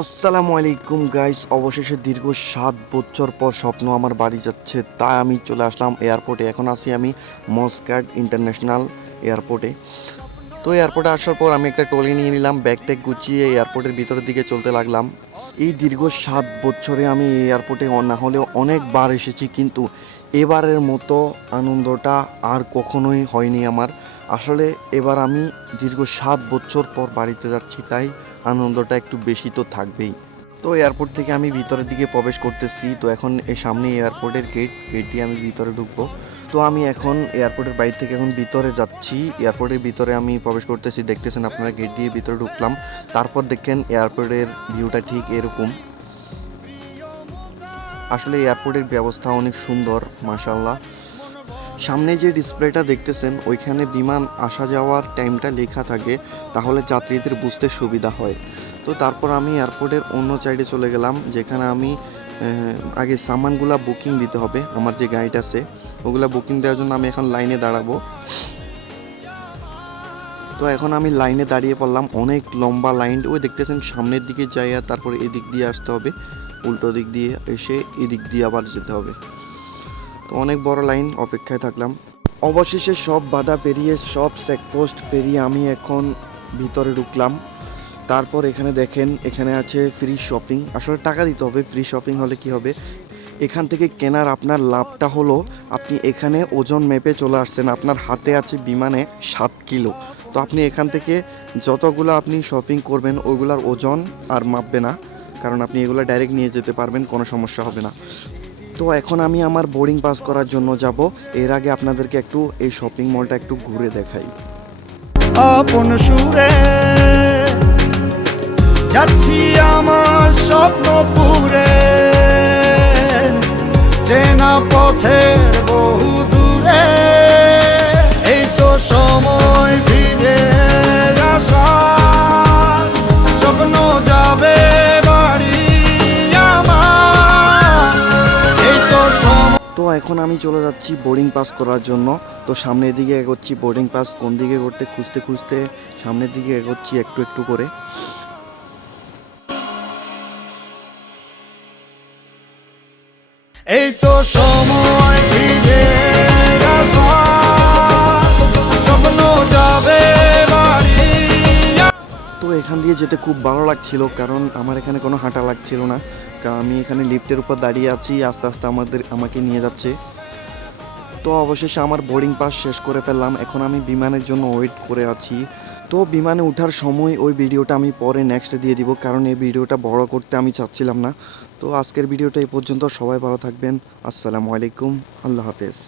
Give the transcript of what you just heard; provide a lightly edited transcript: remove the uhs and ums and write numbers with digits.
আসসালামু আলাইকুম গাইস, অবশেষে দীর্ঘ 7 বছর পর স্বপ্ন আমার বাড়ি যাচ্ছে, তাই আমি চলে আসলাম এয়ারপোর্টে। এখন আছি আমি মসকাট ইন্টারন্যাশনাল এয়ারপোর্টে। তো এয়ারপোর্টে আসার পর আমি একটা ট্রলি নিয়ে নিলাম, ব্যাগ ট্যাগ গুছিয়ে এয়ারপোর্টের ভিতরের দিকে চলতে লাগলাম। এই দীর্ঘ 7 বছরে আমি এই এয়ারপোর্টে না হলেও অনেকবার এসেছি, কিন্তু এবারের মতো আনন্দটা আর কখনোই হয়নি আমার। আসলে এবার আমি দীর্ঘ 7 বছর পর বাড়িতে যাচ্ছি, তাই আনন্দটা একটু বেশি তো থাকবেই। তো এয়ারপোর্ট থেকে আমি ভিতরের দিকে প্রবেশ করতেছি। তো এখন এই সামনে এয়ারপোর্টের গেট দিয়ে আমি ভিতরে ঢুকবো। তো আমি এখন এয়ারপোর্টের বাইরে থেকে এখন ভিতরে যাচ্ছি। এয়ারপোর্টের ভিতরে আমি প্রবেশ করতেছি, দেখতেছেন আপনারা, গেট দিয়ে ভিতরে ঢুকলাম। তারপর দেখেন এয়ারপোর্টের ভিউটা ঠিক এরকম। আসলে এয়ারপোর্টের ব্যবস্থা অনেক সুন্দর, মাশাআল্লাহ। সামনে যে ডিসপ্লেটা দেখতেছেন, ওইখানে বিমান আসা যাওয়ার টাইমটা লেখা থাকে, তাহলে যাত্রীদের বুঝতে সুবিধা হয়। তো তারপর আমি এয়ারপোর্টের অন্য সাইডে চলে গেলাম, যেখানে আমি আগে সামানগুলা বুকিং দিতে হবে। আমার যে গাইড আছে, ওগুলা বুকিং দেওয়ার জন্য আমি এখন লাইনে দাঁড়াবো। তো এখন আমি লাইনে দাঁড়িয়ে পড়লাম, অনেক লম্বা লাইন। ওই দেখতেছেন সামনের দিকে যাইয়া তারপরে এদিক দিয়ে আসতে হবে, উল্টো দিক দিয়ে এসে এদিক দিয়ে আবার যেতে হবে। তো অনেক বড় লাইন, অপেক্ষায় থাকলাম। অবশেষে সব বাধা পেরিয়ে, সব চেকপোস্ট পেরিয়ে আমি এখন ভিতরে ঢুকলাম। তারপর এখানে দেখেন, এখানে আছে ফ্রি শপিং। আসলে টাকা দিতে হবে। ফ্রি শপিং হলে কি হবে, এখান থেকে কেনার আপনার লাভটা হলো, আপনি এখানে ওজন মেপে চলে আসছেন, আপনার হাতে আছে বিমানে 7 কিলো। তো আপনি এখান থেকে যতগুলো আপনি শপিং করবেন ওইগুলার ওজন আর মাপবে না, কারণ আপনি এগুলো ডাইরেক্ট নিয়ে যেতে পারবেন, কোনো সমস্যা হবে না। তো এখন আমি আমার বোর্ডিং পাস করার জন্য যাব। এর আগে আপনাদেরকে একটু এই শপিং মলটা একটু ঘুরে দেখাই। আপন সুরে যাচ্ছি আমার স্বপ্নপুরে, চেনা পথের বহু দূরে, এই তো সময় ফিরে আসার, স্বপ্ন যাবে বাড়ি আমার, এই তো সময়। তো এখন আমি চলে যাচ্ছি বোর্ডিং পাস করার জন্য। তো সামনের দিকে এগোচ্ছি, বোর্ডিং পাস কোন দিকে করতে খুঁজতে খুঁজতে সামনের দিকে এগোচ্ছি একটু একটু করে। এই তো সময় ফিরে আসার, স্বপ্ন যাবে বাড়ি। তো এখান দিয়ে যেতে খুব ভালো লাগছিল, কারণ আমার এখানে কোনো হাঁটা লাগছিল না, কারণ আমি এখানে লিফটের উপর দাঁড়িয়ে আছি, আস্তে আস্তে আমাকে নিয়ে যাচ্ছে। তো অবশেষে আমার বোর্ডিং পাস শেষ করে ফেললাম। এখন আমি বিমানের জন্য ওয়েট করে আছি। তো বিমানে ওঠার সময় ওই ভিডিওটা আমি পরে নেক্সট দিয়ে দিব, কারণ এই ভিডিওটা বড় করতে আমি চাচ্ছিলাম না। তো আজকের ভিডিওটা এই পর্যন্ত। সবাই ভালো থাকবেন। আসসালামু আলাইকুম, আল্লাহ হাফেজ।